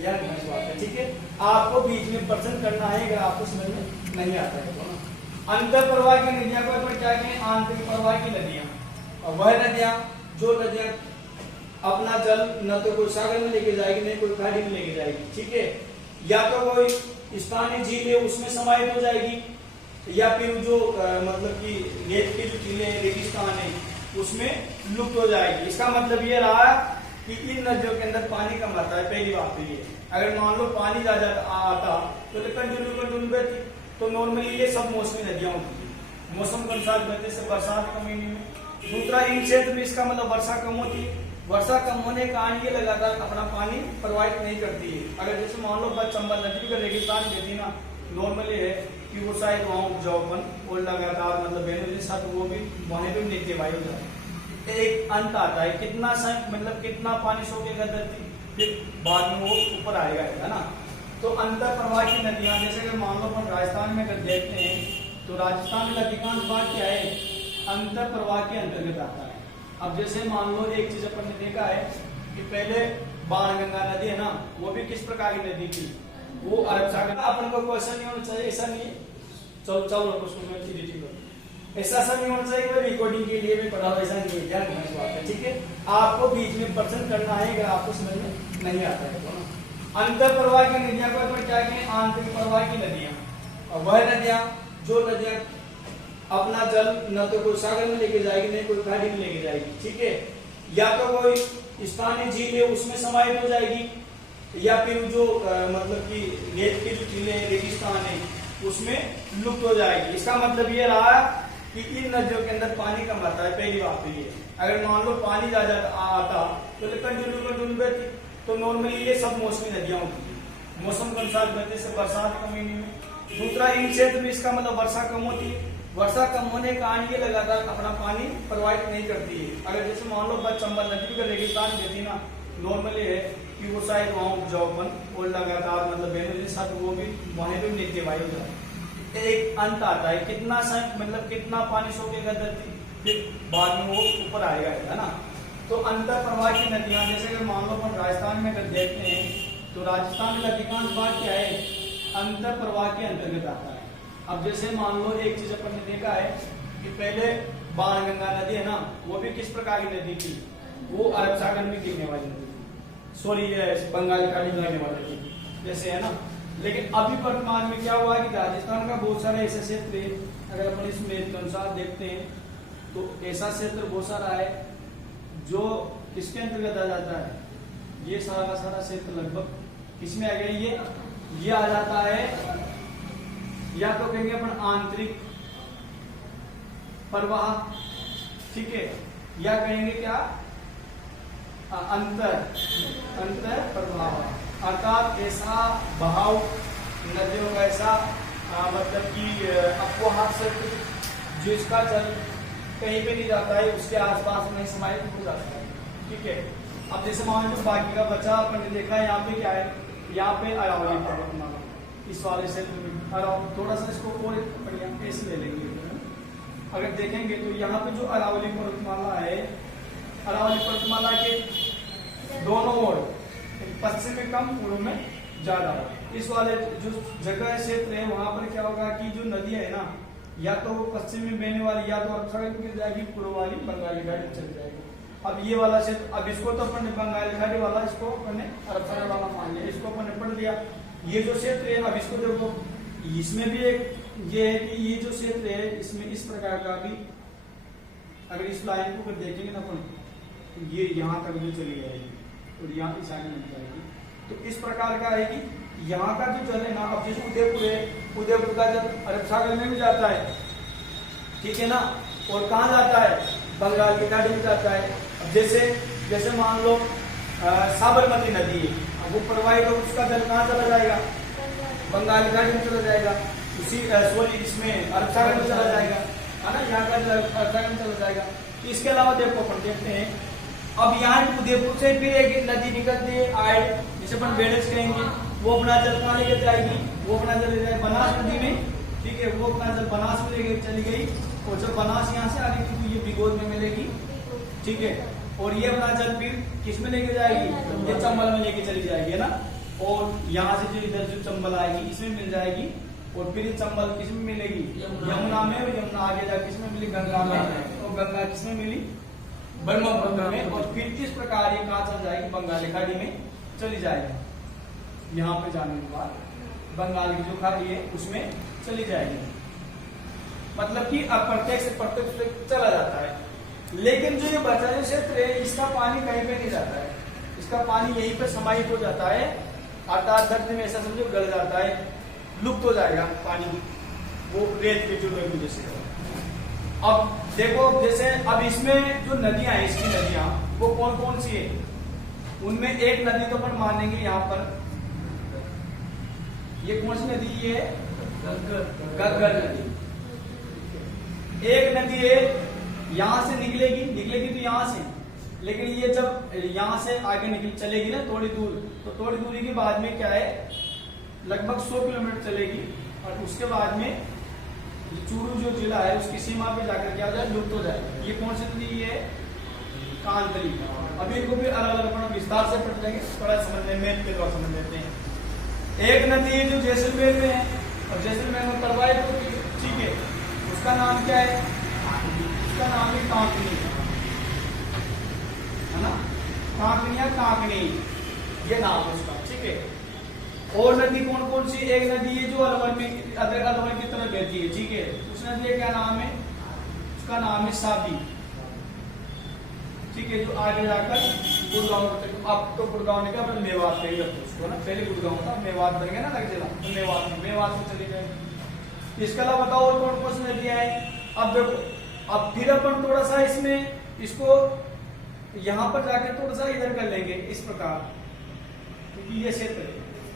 ध्यान रखना इस बात का, ठीक है। आपको बीच में प्रश्न करना है अगर आपको समझ में नहीं आता है तो ना। अंतर प्रवाह की नदियां को अपन क्या कहें, आंतरिक प्रवाह की नदियां। और वह नदियां जो नदियां अपना जल न तो कोई सागर में लेके जाएगी नहीं कोई खाड़ी में लेके जाएगी, ठीक है। या तो कोई स्थानीय झील है उसमें समाहित हो जाएगी या फिर जो मतलब कि रेत के जो टीले रेगिस्तान है उसमें लुप्त हो जाएगी। इसका मतलब ये रहा कि इन नदियों के अंदर पानी कम आता है। पहली बात तो ये, अगर मान लो पानी ज्यादा आता तो कंटिन्यू बहती, तो नॉर्मली ये सब मौसमी नदियां होती है, मौसम के अनुसार बहते से बरसात के महीने में। दूसरा, इन क्षेत्र में इसका मतलब वर्षा कम होती है, वर्षा कम होने के कारण ये लगातार अपना पानी प्रवाहित नहीं करती है। अगर जैसे मान लो चंबल नदी का रेगिस्तान कहती ना, नॉर्मली है कि वो शायद वहाँ उपजाऊपन और लगातार मतलब बहनों के साथ वो भी वहीं पे नीचे वायु हो जाए। एक अंत आता है कितना मतलब कितना पानी सोखेगा धरती, फिर बाद में वो ऊपर आएगा, है ना। तो अंतर प्रवाह की नदियां, जैसे अगर मान लो अपन राजस्थान में अगर देखते हैं तो राजस्थान में अधिकांश भाग क्या है, अंतर प्रवाह के अंतर्गत आता है। अब जैसे मान लो एक चीज अपन ने देखा है कि पहले बाणगंगा नदी है ना, वो भी किस प्रकार की नदी थी, वो अरब सागर। अपन को क्वेश्चन नहीं होना चाहिए, ऐसा नहीं है, चलो ऐसा नहीं होना चाहिए रिकॉर्डिंग के लिए भी पढ़ा, ऐसा नहीं है, ध्यान रखना इस बात का, ठीक है। आपको बीच में प्रश्न करना है अगर आपको समझ में नहीं आता है तो ना। अंतर प्रवाह की नदियां को अपन क्या कहें, आंतरिक प्रवाह की नदियां। और वह नदियां जो नदियां अपना जल न तो कोई सागर में लेके जाएगी नहीं कोई खाड़ी में लेके जाएगी, ठीक है। या तो कोई स्थानीय झील है उसमें समाहित हो जाएगी या फिर जो मतलब कि रेत के जो टीले रेगिस्तान है उसमें लुप्त हो जाएगी। इसका मतलब ये रहा कि इन नदियों के अंदर पानी कम आता है। पहली बात तो ये, अगर मान लो पानी ज्यादा आता तो कंटिन्यू बहती, तो नॉर्मली ये सब मौसमी नदियां होती है, मौसम के अनुसार बहते से बरसात के महीने में। दूसरा, इन क्षेत्र में इसका मतलब वर्षा कम होती है, वर्षा कम होने के कारण ये लगातार अपना पानी प्रवाहित नहीं करती है। अगर जैसे मान लो चंबल नदी का रेगिस्तान कहती ना, नॉर्मली है कि वो शायद वहाँ उपजाऊपन और लगातार मतलब बहनों के साथ वो भी वहीं पे नीचे वायु हो जाए। एक अंत आता है कितना मतलब कितना पानी सोखेगा धरती, फिर बाद में वो ऊपर आएगा, है ना। तो अंतर प्रवाह की नदियां, जैसे अगर मान लो अपन राजस्थान में अगर देखते हैं तो राजस्थान का अधिकांश भाग क्या है, अंतर प्रवाह के अंतर्गत आता है। अब जैसे मान लो एक चीज अपन ने देखा है कि पहले बाणगंगा नदी है ना, वो भी किस प्रकार की नदी थी, वो अरब सागर में गिरने वाली नदी थी, सॉरी बंगाल की खाड़ी में गिरने वाली थी, जैसे है ना। लेकिन अभी वर्तमान में क्या हुआ कि राजस्थान का बहुत सारा ऐसा क्षेत्र है, अगर अपन इस मेल के अनुसार देखते हैं तो ऐसा क्षेत्र बहुत सारा है जो किसके अंतर्गत आ जाता है, ये सारा का सारा क्षेत्र लगभग किसमें आ गया, ये आ जाता है, या तो कहेंगे अपन आंतरिक प्रवाह, ठीक है, या कहेंगे क्या अंतर प्रवाह, अर्थात ऐसा बहाव नदियों का ऐसा मतलब कि अपवाह क्षेत्र जो इसका जल कहीं पे नहीं जाता है, उसके आसपास में समाहित हो जाता है, ठीक है। अब जैसे मान लो बाकी का बचा अपन ने देखा है, यहाँ पे क्या है, यहाँ पे अरावली पर्वतमाला, इस वाले क्षेत्र में थोड़ा सा इसको और बढ़िया ऐसे ले लेंगे। अगर देखेंगे तो यहाँ पे जो अरावली पर्वतमाला है, अरावली पर्वतमाला के दोनों ओर पश्चिम में कम पूर्व में ज्यादा, इस वाले जो जगह क्षेत्र है वहां पर क्या होगा कि जो नदियां है ना, या तो वो पश्चिम में बहने वाली या तो अरब सागर में गिर जाएगी, पूर्व वाली बंगाली खाड़ी में चली जाएगी। अब ये वाला क्षेत्र, अब इसको तो अपन ने बंगाली खाड़ी वाला, इसको अपन ने अरब सागर वाला मान लिया, इसको अपन ने पढ़ लिया। ये जो क्षेत्र है, अब इसको देखो, इसमें भी एक ये है कि ये जो क्षेत्र है इसमें इस प्रकार का भी, अगर इस लाइन को देखेंगे ना अपन, ये यहाँ तक भी चली जाएगी और यहाँ इस आगे मिल जाएगी। तो इस प्रकार का है कि यहाँ का जो जल है ना, अब जैसे उदयपुर है, उदयपुर का जल अरब सागर में भी जाता है, ठीक है ना, और कहाँ जाता है, बंगाल की खाड़ी में जाता है। अब जैसे मान लो साबरमती नदी है, अब वो प्रवाहित हो, उसका जल कहाँ चला जाएगा, बंगाल की खाड़ी में चला जाएगा, उसी सॉरी इसमें अरब सागर में चला जाएगा, है ना, यहाँ का जल अरब सागर में चला जाएगा। इसके अलावा देखो अपन देखते हैं, अब यहाँ उदयपुर से फिर एक नदी निकलती है आय, जिसे अपन बेड़ज कहेंगे, वो अपना जल कहाँ लेकर जाएगी, वो अपना जल ले जाएगी बनास नदी में, ठीक है, वो अपना जल बनास में लेकर चली गई, और जब बनास यहाँ से आ गई तो ये बिगोद में मिलेगी, ठीक है, और ये अपना जल फिर किस में लेके जाएगी, ये चंबल में लेके चली जाएगी, है ना। और यहाँ से जो इधर जो चंबल आएगी इसमें मिल जाएगी, और फिर ये चंबल किसमें मिलेगी, यमुना में, और यमुना आगे जाकर किसमें मिली, गंगा में, और गंगा किसमें मिली, ब्रह्मपुत्र में, और फिर किस प्रकार ये कहाँ चल जाएगी, बंगाल की खाड़ी में चली जाएगी। यहाँ पे जाने के बाद बंगाल की जो खाड़ी है उसमें चली जाएगी, मतलब कि अप्रत्यक्ष से प्रत्यक्ष चला जाता है। लेकिन जो ये बचा जो क्षेत्र है इसका पानी कहीं पे नहीं जाता है, इसका पानी यहीं पे समाहित हो जाता है, अर्थात धरती में ऐसा समझो गल जाता है, लुप्त हो जाएगा पानी, वो रेत के जो वजह से। अब देखो जैसे अब इसमें जो नदियां हैं, इसकी नदियां वो कौन कौन सी है, उनमें एक नदी तो अपन मानेंगे यहाँ पर, ये कौन सी नदी है, घग्गर नदी। एक नदी है यहां से निकलेगी तो यहां से, लेकिन ये जब यहां से आगे निकल चलेगी ना थोड़ी दूर, तो थोड़ी दूरी के बाद में क्या है, लगभग 100 किलोमीटर चलेगी, और उसके बाद में चूरू जो जिला है उसकी सीमा पे जाकर क्या हो जाए, लुप्त हो जाए। ये कौन सी नदी है, कांतली। अभी इनको भी अलग अलग विस्तार से पढ़ लेंगे, थोड़ा समझने में के द्वारा समझ लेते हैं। एक नदी है जो जैसलमेर में है, और जैसलमेर में प्रवाहित होती है, ठीक है, उसका नाम क्या है, उसका नाम है कांकनी, है ना, कांकनी या कांकनी, ये नाम है उसका, ठीक है। और नदी कौन कौन सी, एक नदी है जो अलवर में, अलवर की तरफ बहती है, ठीक है, उस नदी का क्या नाम है, उसका नाम है साबी, ठीक है, जो आगे जाकर गुड़गांव, अब तो गुड़गांव ने कहा मेवात कहेंगे उसको ना, पहले गुड़गांव था, मेवात बन गया ना लग जिला, तो मेवात में चले गए। इसके अलावा बताओ और कौन कौन सी नदियां हैं। अब देखो, अब फिर अपन थोड़ा सा इसमें इसको यहाँ पर जाकर थोड़ा सा इधर कर लेंगे इस प्रकार, क्योंकि ये क्षेत्र,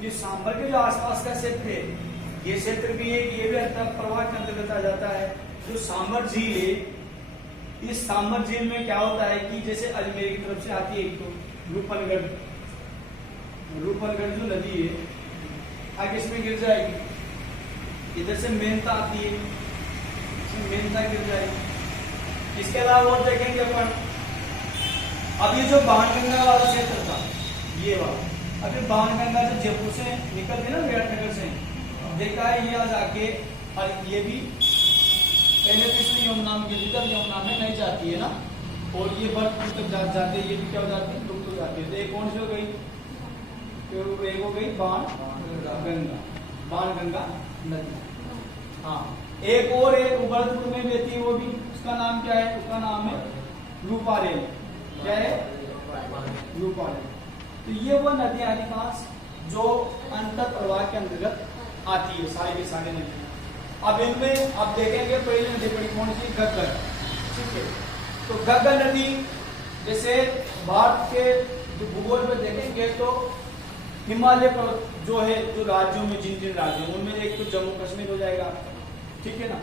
ये सांभर के जो आसपास का क्षेत्र है, ये क्षेत्र भी है, ये भी अंतर प्रवाह के अंतर्गत आ जाता है। जो सांभर झील है, इस सांभर झील में क्या होता है कि जैसे अजमेर की तरफ से आती है एक तो रूपनगढ़ जो नदी है आगे इसमें गिर जाएगी, इधर से मेहनता आती है, मेहनता गिर जाएगी। इसके अलावा और देखेंगे अपन, अब ये जो बाणगंगा वाला क्षेत्र था, ये वाला, अभी बाणगंगा जो जयपुर से निकलती है ना विराटनगर से, देखा है ये आज आके, और ये भी पहले तो इसमें यमुना में गिरती थी, यमुना में नहीं जाती है ना, और ये बढ़ तक जाते हैं, ये भी क्या हो जाती है, लुप्त हो जाती है। तो एक कौन सी हो गई, तो एक हो गई बाणगंगा नदी। हाँ, एक और है उबलपुर में बहती है, वो भी, उसका नाम क्या है, उसका नाम है रूपारेल। क्या है, रूपारेल। तो ये वो नदियां अधिकांश जो अंतर प्रवाह के अंतर्गत आती है, सारी की सारी नदियां। अब इनमें अब देखेंगे पहली नदी पड़ी कौन सी, घग्गर, ठीक है। तो घग्गर नदी जैसे भारत के भूगोल में देखेंगे तो हिमालय पर्वत जो है, जो राज्यों में जिन जिन राज्यों उनमें एक तो जम्मू कश्मीर हो जाएगा, ठीक है ना।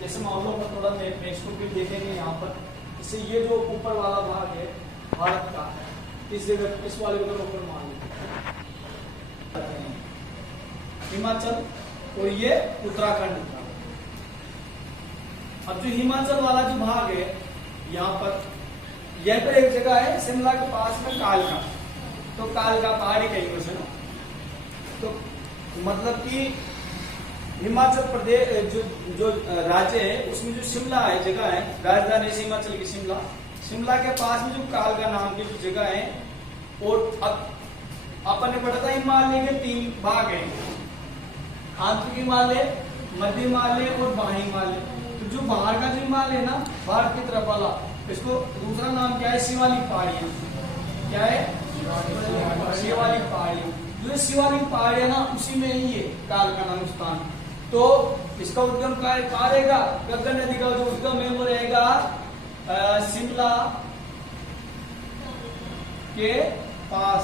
जैसे मान लो अपन थोड़ा नेक्स्ट भी देखेंगे यहाँ पर, इससे ये जो ऊपर वाला भाग है भारत का, इस जगह इस वाले को ऊपर मान लो हिमाचल, और ये उत्तराखंड था। अब जो हिमाचल वाला जो भाग है यहाँ पर, यह पर एक जगह है शिमला के पास में कालका, तो कालका पहाड़ी कहीं से ना, तो मतलब कि हिमाचल प्रदेश जो राज्य है उसमें जो शिमला है जगह है, राजधानी हिमाचल की शिमला, शिमला के पास में जो कालका नाम की जो जगह है, और अब अपन ने पढ़ा था हिमालय के 3 भाग हैं, आंतरिक हिमालय, मध्य हिमालय और बाह्य हिमालय। तो जो बाहर का जो हिमालय है ना, भारत की तरफ वाला, इसको दूसरा नाम क्या है, शिवालिक पहाड़ियां। क्या है, शिवालिक पहाड़ियां। जो शिवालिक पहाड़ियां ना, उसी में ही है कालका नाम स्थान। तो इसका उद्गम कहाँ रहेगा, घग्गर नदी का जो उद्गम है वो रहेगा शिमला के पास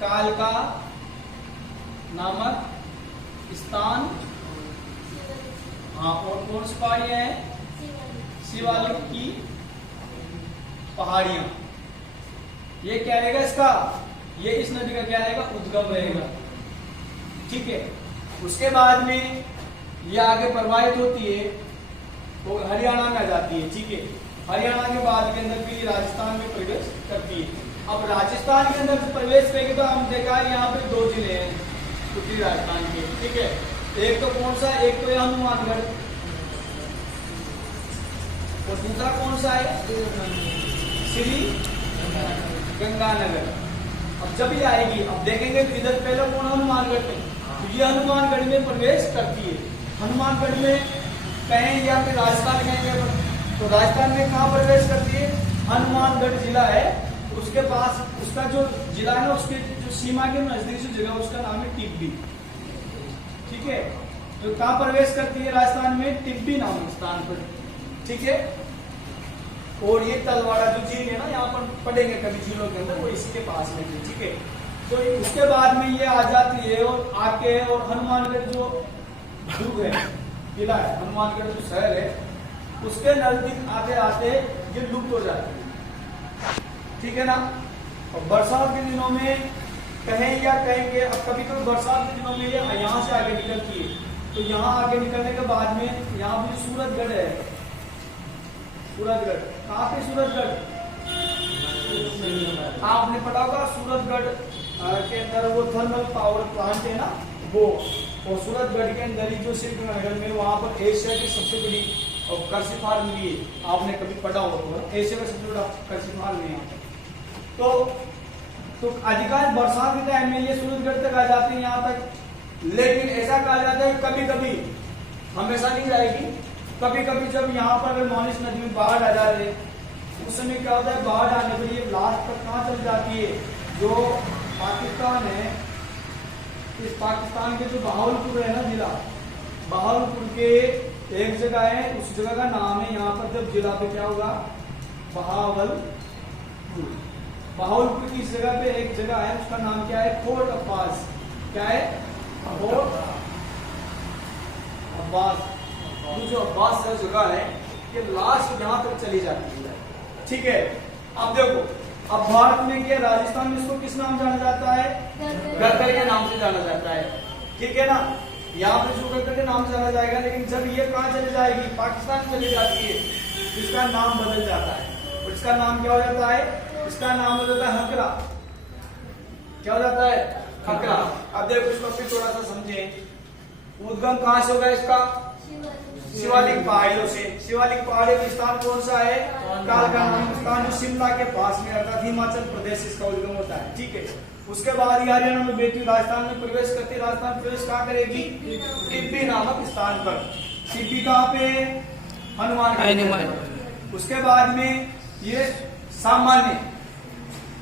कालका नामक स्थान। हाँ, और कौन सी पहाड़ियां हैं, शिवालिक की पहाड़ियां। ये क्या रहेगा इसका, ये इस नदी का क्या रहेगा, उद्गम रहेगा, ठीक है। उसके बाद में ये आगे प्रवाहित होती है तो हरियाणा में आ जाती है, ठीक है। हरियाणा के बाद के अंदर भी राजस्थान में प्रवेश करती है। अब राजस्थान के अंदर प्रवेश करेंगे तो हम देखा यहाँ पे 2 जिले हैं उत्तरी राजस्थान के, ठीक है। एक तो कौन सा, एक तो हनुमानगढ़, और दूसरा कौन सा है, श्री गंगानगर। अब जब ये आएगी, अब देखेंगे तो इधर पहले कौन, हनुमानगढ़ में, तो ये हनुमानगढ़ में प्रवेश करती है। हनुमानगढ़ में कहें या फिर राजस्थान कहेंगे, तो राजस्थान में कहाँ प्रवेश करती है, हनुमानगढ़ जिला है, उसके पास उसका जो जिला है ना, उसके जो सीमा के नजदीक जो जगह उसका नाम है टिब्बी, ठीक है। तो कहाँ प्रवेश करती है राजस्थान में, टिब्बी नाम स्थान पर, ठीक है। और ये तलवाड़ा जो झील है ना, यहाँ पर पढ़ेंगे कभी झीलों के अंदर, वो इसी के पास में थी, ठीक है। तो उसके बाद में ये आ जाती है और आके, और हनुमानगढ़ जो दुर्ग है, किला है, हनुमानगढ़ जो शहर है, उसके नजदीक आते आते ये लुप्त हो जाती है, ठीक है ना। और बरसात के दिनों में कहें या कहेंगे, अब कभी कभी बरसात के दिनों में ये यहाँ से आगे निकलती है, तो यहाँ आगे निकलने के बाद में यहाँ पे सूरजगढ़ है, सूरजगढ़ कहाँ पे, सूरजगढ़ आपने पढ़ा होगा, सूरजगढ़ के अंदर वो थर्मल पावर प्लांट है ना वो, और सूरजगढ़ के अंदर ही जो श्रीनगर में, वहाँ पर एशिया की सबसे बड़ी कृषि फार्म भी है, आपने कभी पढ़ा होगा, एशिया का सबसे बड़ा कृषि फार्म है यहाँ पर। तो अधिकांश बरसात के टाइम में ये सूरजगढ़ तक आ जाते हैं यहाँ तक, लेकिन ऐसा कहा जाता है कभी कभी, हमेशा नहीं जाएगी, कभी कभी जब यहाँ पर मोनिस नदी में बाढ़ आ जा रही है, उस समय क्या होता है, बाढ़ आने पर ये लास्ट तक कहाँ चल जाती है, जो पाकिस्तान है, इस पाकिस्तान के जो बहावलपुर है ना जिला, बहावलपुर के एक जगह है, उस जगह का नाम है, यहाँ पर जब जिला पे क्या होगा, बहावलपुर, बहावलपुर की इस जगह पे एक जगह है, उसका नाम क्या है, फोर्ट अब्बास, क्या है, फोर्ट अब्बास, जो अब्बास जगह है, ये लास्ट यहाँ तक चली जाती है, ठीक है। अब देखो, अब भारत में क्या, राजस्थान में इसको किस नाम जाना जाता है, गदर के नाम से जाना जाता है, ठीक है ना। यहाँ पे जो गदर के नाम से जाना जाएगा, लेकिन जब ये कहाँ चली जाएगी, पाकिस्तान चली जाती है, इसका नाम बदल जाता है, और इसका नाम क्या हो जाता है, इसका नाम हो जाता है हकरा, क्या हो जाता है, हकरा। अब देखो इसको फिर थोड़ा सा समझे, उद्गम कहाँ से होगा इसका, शिवालिक पहाड़ियों से। शिवालिक पहाड़ियों का स्थान कौन सा है, कालका नामक स्थान, जो शिमला के पास में आता है, हिमाचल प्रदेश इसका उद्गम होता है, ठीक है। उसके बाद हरियाणा में बेटी राजस्थान में प्रवेश करती है, राजस्थान प्रवेश कहाँ करेगी, टिब्बी नामक स्थान पर, टिब्बी कहाँ पे, हनुमानगढ़। उसके बाद में ये सामान्य,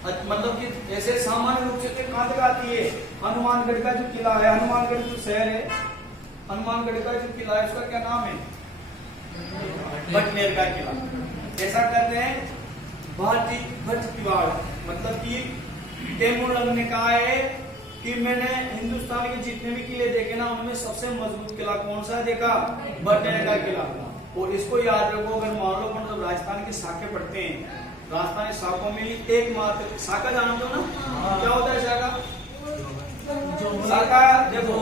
मतलब कि ऐसे सामान्य रूप से कहाँ तक आती है, हनुमानगढ़ का जो किला है, हनुमानगढ़ जो शहर है, हनुमानगढ़ का जो किला है, उसका क्या नाम है, बटनेर का किला। ऐसा कहते हैं भारतीय भट्ट किवाड़, मतलब कि तैमूर ने कहा है कि मैंने हिंदुस्तान के जितने भी किले देखे ना, उनमें सबसे मजबूत किला कौन सा देखा, बटनेर का किला। और इसको याद रखो, अगर मान लो अपन जब राजस्थान की शाखें पढ़ते हैं, राजस्थान की शाखों में एकमात्र शाखा, जानते हो ना, क्या होता है शाखा, शाखा देखो,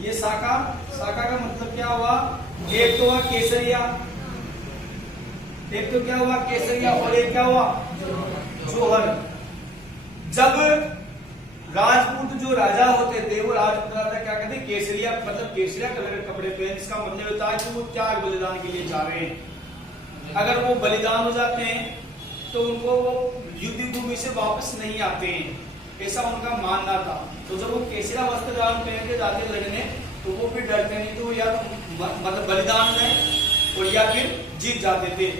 ये शाखा, शाखा का मतलब क्या हुआ, एक तो हुआ केसरिया, एक तो क्या हुआ केसरिया, और एक क्या हुआ जोहर। जब राजपूत जो राजा होते थे, वो राजपूत राजा क्या कहते हैं, केसरिया, मतलब केसरिया कलर के कपड़े पहन, इसका मतलब होता है कि वो त्याग बलिदान के लिए जा रहे हैं। अगर वो बलिदान हो जाते हैं तो उनको वो युद्ध भूमि से वापस नहीं आते हैं, ऐसा उनका मानना था। तो जब वो केसरिया वस्त्र पहन के जाते लड़ने, तो वो फिर डरते नहीं, तो या तो मतलब बलिदान में, और या फिर जीत जाते थे।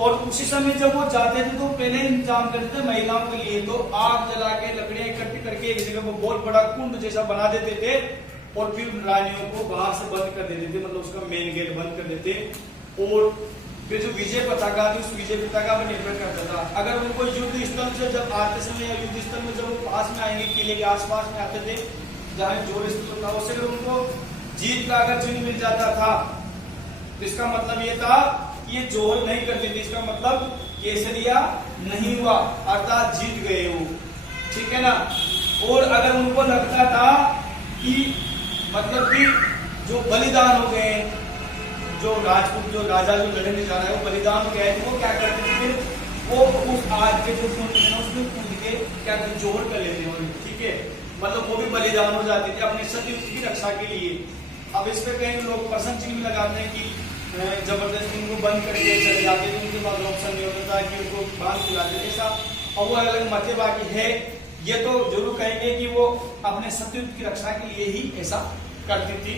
और उसी समय जब वो जाते थे तो पहले इंतजाम करते थे महिलाओं के लिए, तो आग जला के लकड़ियां इकट्ठी करके एक जगह वो बहुत बड़ा कुंड जैसा बना देते थे, और फिर रानियों को बाहर से बंद कर देते थे, मतलब उसका मेन गेट बंद कर देते। और फिर जो विजय पताका थी, उस विजय पताका पर निर्भर करता था। अगर उनको युद्ध स्थल से जब आते समय, या युद्ध स्थल में जब वो पास में आएंगे, किले के आसपास में आते थे, जहाँ जोर स्थल था, उससे उनको जीत का अगर चिन्ह मिल जाता था, तो इसका मतलब ये था कि ये जोर नहीं करते थे, इसका मतलब केसरिया नहीं हुआ, अर्थात जीत गए वो, ठीक है ना। और अगर उनको लगता था कि मतलब कि जो बलिदान हो गए, जो राजपूत जो राजा जो लड़ने जा रहा है वो बलिदान हो गया है, तो वो क्या करते थे, फिर वो उस आग के जो कुंड है ना उसमें कूद के क्या करते जोड़ कर लेते हैं, ठीक है। मतलब वो भी बलिदान हो जाते थे अपने सतयुग की रक्षा के लिए। अब इस पे कई लोग प्रश्न चिन्ह भी लगाते हैं कि जबरदस्ती उनको बंद करके चले जाते थे, उनके पास ऑप्शन नहीं होता था कि उनको बांध दिलाते ऐसा। और वो अलग मते बाकी है, ये तो जरूर कहेंगे कि वो अपने सतयुग की रक्षा के लिए ही ऐसा करती थी।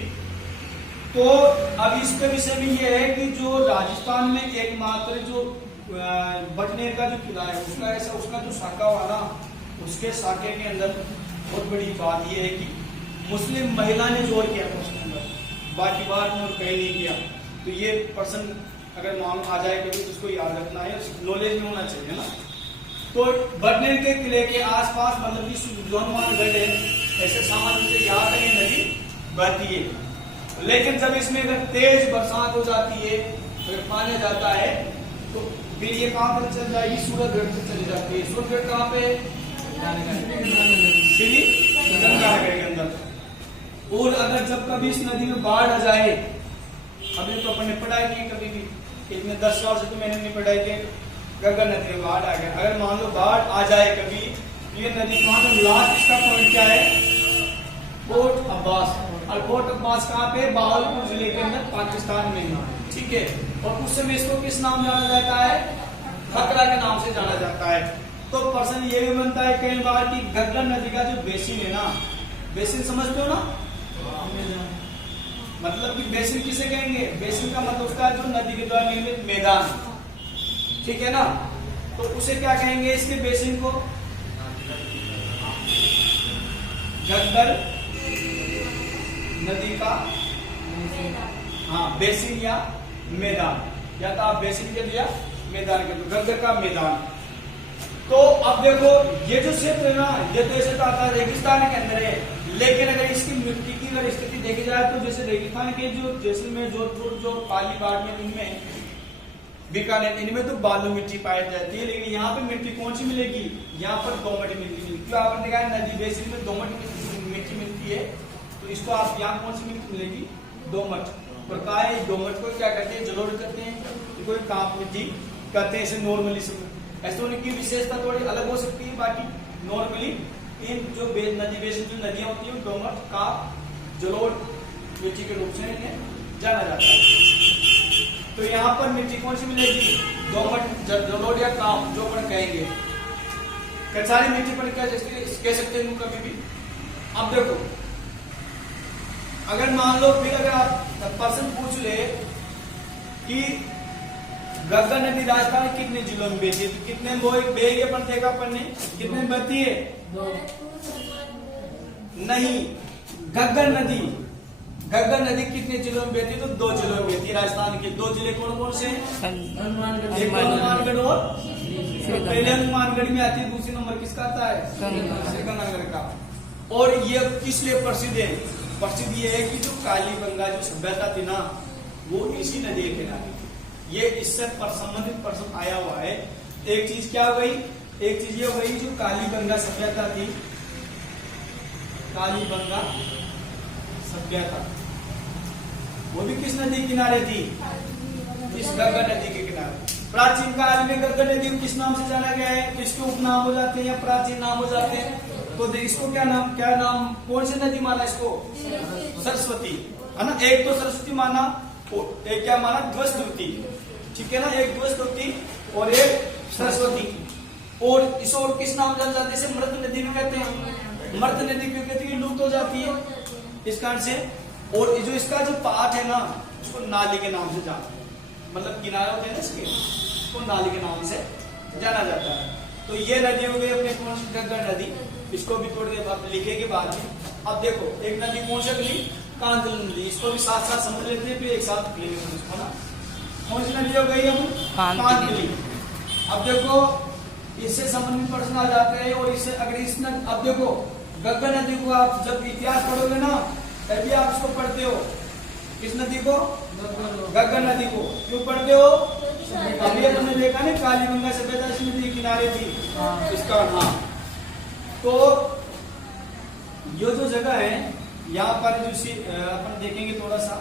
तो अब इसके विषय में ये है कि जो राजस्थान में एकमात्र जो बटनेर का जो किला है उसका ऐसा उसका जो शाखा हुआ ना, उसके शाखे के अंदर बहुत बड़ी बात यह है कि मुस्लिम महिला ने जोड़ किया था उसके अंदर, बाकी बात में कहीं नहीं किया। तो ये पर्सन अगर मालूम आ जाए कभी तो उसको याद रखना है, नॉलेज में होना चाहिए ना। तो बटनेर के किले के आसपास मतलब कि जोनवानगढ़ है, ऐसे सामान्य से यहाँ तक ये नदी बहती है। लेकिन जब इसमें अगर तेज बरसात हो जाती है, अगर पानी जाता है तो फिर ये कहाँ पर चल जाएगी, सूरतगढ़ से चली जाती है। सूरतगढ़ कहाँ पे, श्री गंगानगर के अंदर। और अगर जब कभी इस नदी में बाढ़ आ जाए, अभी तो अपन ने पढ़ाई नहीं कभी भी, इतने 10 साल से तो मैंने नहीं पढ़ाई कि गंगा नदी में बाढ़ आ गया। अगर मान लो बाढ़ आ जाए कभी, ये नदी कहाँ पर लास्ट इसका पॉइंट क्या है, कोट अब्बास। और कोट अब्बास कहाँ पे, बहावलपुर जिले के अंदर पाकिस्तान में, ठीक है। और उस समय इसको किस नाम जाना जाता है, खकरा के नाम से जाना जाता है। तो प्रश्न ये भी बनता है कई बार कि घग्गर नदी का जो बेसिन है ना, बेसिन समझते हो ना, मतलब कि बेसिन किसे कहेंगे, बेसिन का मतलब उसका जो नदी के द्वारा निर्मित मैदान, ठीक है ना। तो उसे क्या कहेंगे, इसके बेसिन को घग्गर नदी का हाँ बेसिन या मैदान, या तो आप बेसिन के दिया मैदान के, तो घग्गर का मैदान। तो अब देखो ये जो क्षेत्र है ना, ये तो ऐसे आता है रेगिस्तान के अंदर है, लेकिन अगर इसकी मिट्टी की अगर स्थिति देखी जाए तो जैसे रेगिस्तान के जो जैसलमेर, जोधपुर, जो कालीबाड़ में, इनमें बीकानेर, इनमें तो बालू मिट्टी पाई जाती है। लेकिन यहाँ पे मिट्टी कौन सी मिलेगी, यहाँ पर दोमट मिट्टी मिलेगी। क्यों, आपने देखा नदी बेसिन में दोमट मिट्टी मिलती है, तो इसको आप यहाँ कौन सी मिट्टी मिलेगी, दोमट। और कहा है दोमट को क्या करते हैं, जलोढ़ करते हैं, तो कोई कांप मिट्टी कहते हैं इसे नॉर्मली से। ऐसे उनकी विशेषता थोड़ी अलग हो सकती है, बाकी नॉर्मली इन जो नदी बेसिन जो नदियां होती है दोमट, कांप, जलोढ़ मिट्टी के रूप से इन्हें जाना जाता है। तो यहाँ पर मिट्टी कौन सी मिलेगी, दोमट, जलोढ़ या कांप, जो अपन कहेंगे। कचारी मिट्टी पर क्या कह सकते हैं कभी भी। अब देखो अगर मान लो फिर अगर आप पर्सन पूछ ले कि घग्गर नदी राजस्थान में कितने जिलों में बहती है, तो कितने बेगी अपन देखा अपन ने, कितने में बहती है, नहीं, घग्गर नदी कितने जिलों में बहती है, तो 2 जिलों में बहती है राजस्थान के। 2 जिले कौन कौन से, हनुमानगढ़ और पहले हनुमानगढ़ में आती है, दूसरे नंबर किसका आता है, गंगानगर का। और ये किस लिए प्रसिद्ध है, प्रसिद्ध ये है कि जो कालीबंगा जो सभ्यता थी ना, वो इसी नदी के किनारे थी। ये इससे संबंधित प्रश्न आया हुआ है। एक चीज क्या हो गई, एक चीज ये हो गई जो कालीबंगा सभ्यता थी, कालीबंगा सभ्यता वो भी किस नदी के किनारे थी, इस घग्गर नदी के किनारे। प्राचीन काल में घग्गर नदी को किस नाम से जाना गया है, तो इसके उपनाम हो जाते हैं या प्राचीन नाम हो जाते हैं। तो इसको क्या नाम कौन सी नदी माना, इसको सरस्वती, है ना। एक तो सरस्वती माना, एक क्या माना, ध्वस्तवती, ठीक है ना, एक ध्वस्तवती और एक सरस्वती। और इसे और किस नाम जाना जाता है, इसे मृत नदी भी कहते हैं। मृत नदी क्यों कहते हैं, लुप्त हो जाती है इस कारण से। और जो इसका जो पाठ है ना, उसको नाली के नाम से जानते हैं, मतलब किनारा होते हैं ना इसके, उसको नाली के नाम से जाना जाता है। तो ये नदी हो गई अपने कौन सी, घग्गर नदी। इसको भी थोड़ी देर आप लिखेंगे बाद में। अब देखो एक नदी कौन सी अगली, कांतल नदी, इसको भी साथ साथ समझ लेते हैं, फिर एक साथ लेंगे इसको ना। कौन सी नदी हो गई हम, कांतली। अब देखो इससे संबंधित प्रश्न आ जाते हैं। और इससे अगर इस अब देखो घग्गर नदी को आप जब इतिहास पढ़ोगे ना, तभी आप इसको पढ़ते हो, किस नदी को, घग्गर नदी को। क्यों पढ़ते हो, अभी हमने देखा ना कालीबंगा सभ्यता इस नदी के किनारे थी, इसका नाम। तो ये जो जगह है यहाँ पर जो अपन देखेंगे थोड़ा सा,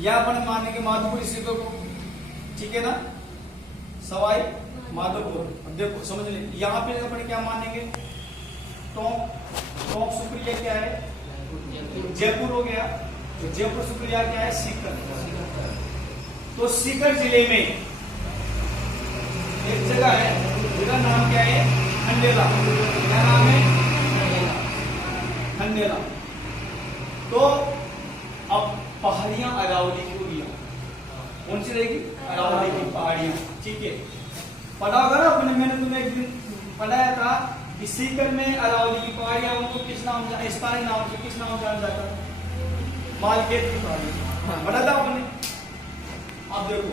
यहाँ पर मानने के माधुपुर स्थित ठीक है ना, सवाई माधोपुर। अब देखो समझ ले, यहाँ पे अपन क्या मानेंगे, टोंक सुप्रिया क्या है, जयपुर हो गया, तो जयपुर सुप्रिया क्या है, सीकर। तो सीकर जिले में एक जगह है, जगह नाम क्या है, खंडेला। क्या नाम है, खंडेला। तो अब पहाड़ियां अरावली की होगी, कौन सी रहेगी, अरावली की पहाड़ियां। ठीक है, पता होगा ना अपने, मैंने तुम्हें एक दिन पढ़ाया था कि सीकर में अरावली की पहाड़ियां, उनको किस नाम, स्थानीय नाम से किस नाम जाना जाता है, मालखेत की पहाड़ी, पढ़ा था आपने। अब देखो,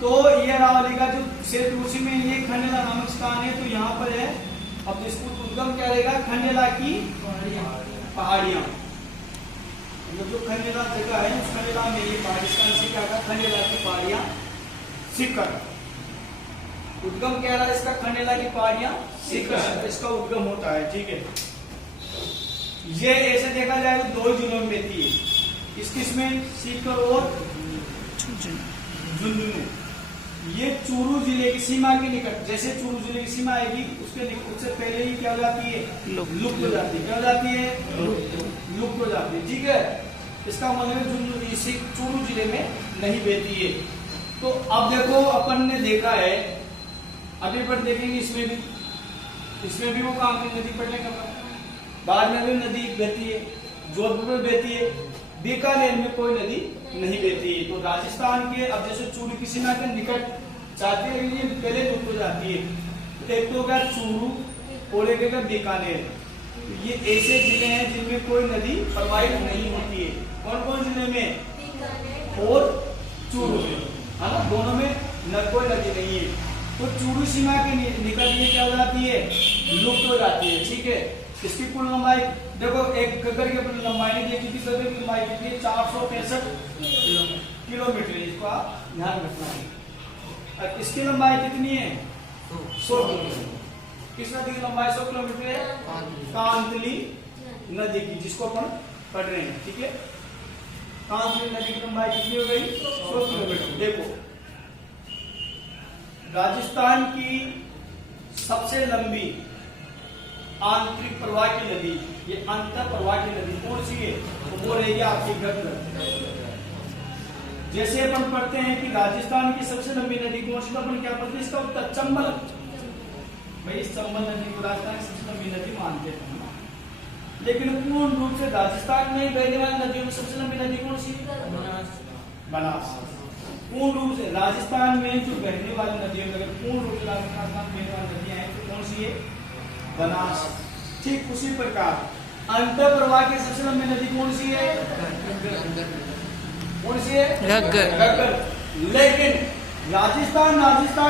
तो ये अरावली का जो क्षेत्र, उसी में ये खंडेला नामक स्थान है, तो यहाँ पर है। अब इसको उद्गम क्या रहेगा, खंडेला की पहाड़ियां। जो खंडेला जगह है, उस खंडेला में ये पहाड़ी स्थान से क्या था, खंडेला की पहाड़ियां, सीकर। उद्गम क्या रहा इसका, खंडेला की पहाड़ियां, सीकर, इसका उद्गम होता है। ठीक है, ये ऐसे देखा जाए तो दो जिलों में बहती है, किसमें, सीकर और झुंझुनू। ये चूरू जिले की सीमा के निकट, जैसे चूरू जिले की सीमा आएगी उससे पहले ही क्या हो जाती है, लुप्त हो जाती है। क्या हो जाती है, लुप्त हो जाती है। ठीक है, इसका मतलब चूरू जिले में नहीं बहती है। तो अब देखो, अपन ने देखा है, अभी पर देखेंगे इसमें भी वो काम की नदी पढ़ने का, बाढ़ में भी नदी बहती है, जोधपुर में बहती है, बीकानेर में कोई नदी नहीं बहती है। तो राजस्थान के, अब जैसे चूरू की सीमा के निकट जाती है, ये पहले लुप्त हो जाती है। तो एक तो क्या चूरू और एक क्या बीकानेर, तो ये ऐसे जिले हैं जिनमें कोई नदी प्रवाहित नहीं होती है। कौन कौन जिले में, और चूरू में, है ना, दोनों में कोई नदी नहीं है। तो चूरू सीमा के निकट ये क्या हो जाती है, लुप्त हो जाती है। ठीक है, इसकी कुल लंबाई देखो, एक गगर की लंबाई नहीं देखी थी, गगर की लंबाई कितनी है, 465 किलोमीटर। इसको आप ध्यान रखना है। इसकी लंबाई कितनी है, 100 किलोमीटर। किस नदी की लंबाई 100 किलोमीटर है, कांतली नदी की, जिसको अपन पढ़ रहे हैं। ठीक है, कांतली नदी की लंबाई कितनी हो गई, 100 किलोमीटर। देखो, राजस्थान की सबसे लंबी आंतरिक प्रवाह की नदी, ये अंतर प्रवाह की नदी कौन सी है, तो वो रहेगी आपकी घग्गर। जैसे अपन पढ़ते हैं कि राजस्थान की सबसे लंबी नदी कौन सी, तो अपन क्या पढ़ते हैं, इसका उत्तर चंबल। भाई चंबल नदी को राजस्थान की सबसे लंबी नदी मानते हैं, लेकिन पूर्ण रूप से राजस्थान में बहने वाली नदियों में सबसे लंबी नदी कौन सी, बनास। पूर्ण रूप से राजस्थान में जो बहने वाली नदियों में, अगर पूर्ण रूप से राजस्थान में बहने वाली नदियां हैं, तो कौन सी है, बनास। ठीक उसी प्रकार अंतर प्रवाह की सबसे लंबी नदी कौन सी है, कौन सी है, घग्गर। लेकिन राजस्थान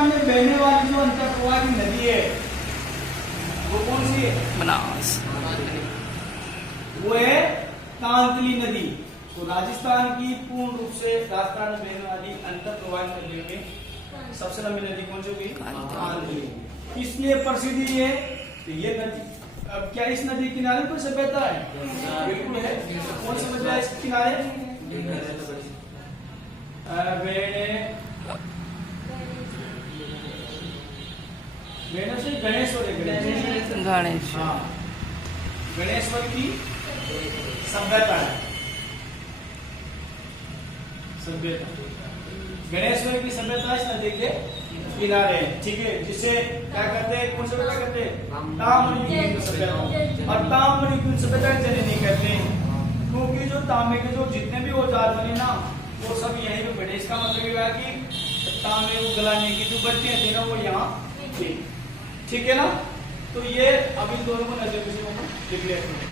में बहने वाली जो अंतर प्रवाह की नदी है, वो कौन सी है, बनास, वो है कांतली नदी। तो राजस्थान की पूर्ण रूप से राजस्थान में बहने वाली अंतर प्रवाह नदियों में सबसे लंबी नदी कौन सी होगी, कांतली। इसलिए प्रसिद्धि है। तो ये नदी, अब क्या इस नदी किनारे पर सभ्यता है, बिल्कुल है। कौन सभ्यता है इसके किनारे, गणेश्वर की सभ्यता है, गणेश्वर की सभ्यता इस नदी के किनारे। ठीक है, जिसे क्या कहते हैं, कौन सभ्यता कहते हैं, ताम्रयुगीन सभ्यता। और ताम्रयुगीन सभ्यता जननी कहते हैं, क्योंकि जो तांबे के जो जितने भी औजार बने ना, वो सब यहीं पे बने। इसका मतलब ये है कि तांबे को गलाने की जो बच्चे थे ना, वो यहाँ थी। ठीक है ना, तो ये अभी दोनों को नजर लिख लेते हैं।